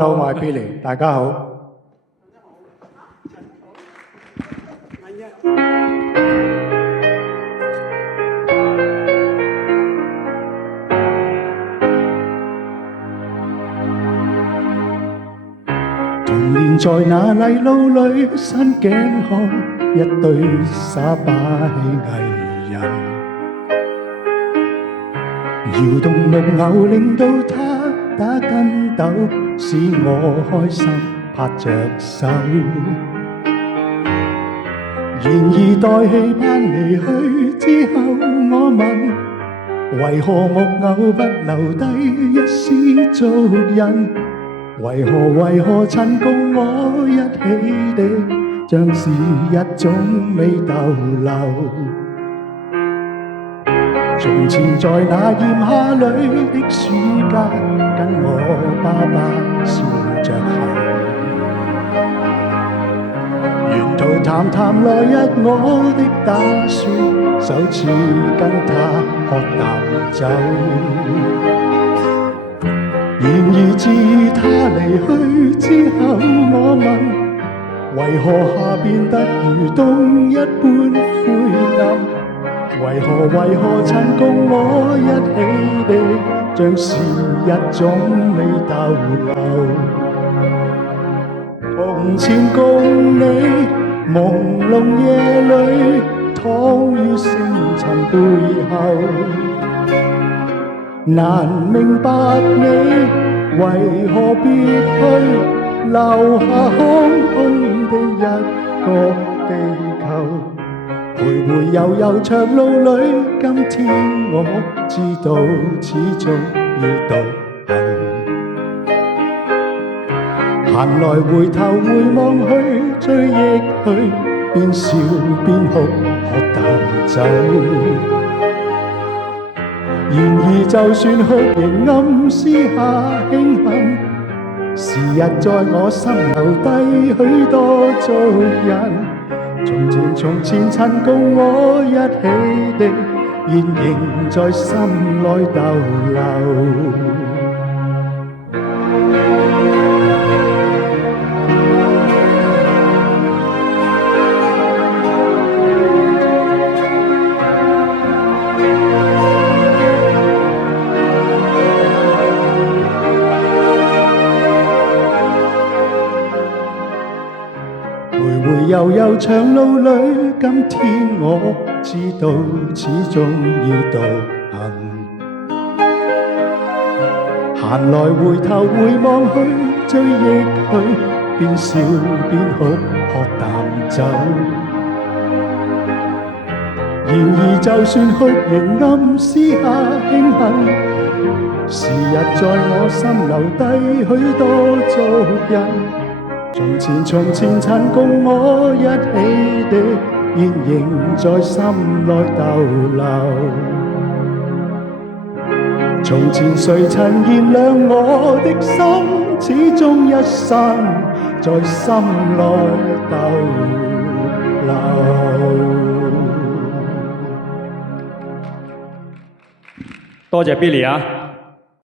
Hello，我係 Billy，大家好。童年在那泥路裏，伸頸看一對耍把戲藝人，搖動木偶令到他打筋斗，使我開心拍着手。然而待戲班離去之後，我問為何木偶不留低一絲足印？為何曾共我一起的，像是一種美逗留。從前在那炎夏裏的暑假，跟我爸爸笑着行，沿途談談來日我的打算，首次跟他喝淡酒。然而自他離去之後，我問為何夏變得如冬一般灰暗？為何曾共我一起的，像是一種美逗留。從前共你朦朧夜裏，躺於星塵背後，難明白你為何別去，留下空空的一個地球。徘徊悠悠長路裏，今天我知道始終要獨行。閒來回頭回望去，追憶去，邊笑邊哭，喝淡酒。然而就算哭仍暗私下慶幸，時日在我心留低許多足印。從前曾共我一起的，現仍在心內逗留。徘徊悠悠長路裏，今天我知道始終要獨行。閒來回頭回望去，追憶去，邊笑邊哭，喝淡酒。然而就算哭仍暗私下慶幸，時日在我心留低許多足印。從前曾共我一起的，現仍在心內逗留。從前誰曾燃亮我的心，始終一生在心內逗留。多謝 Billy 啊！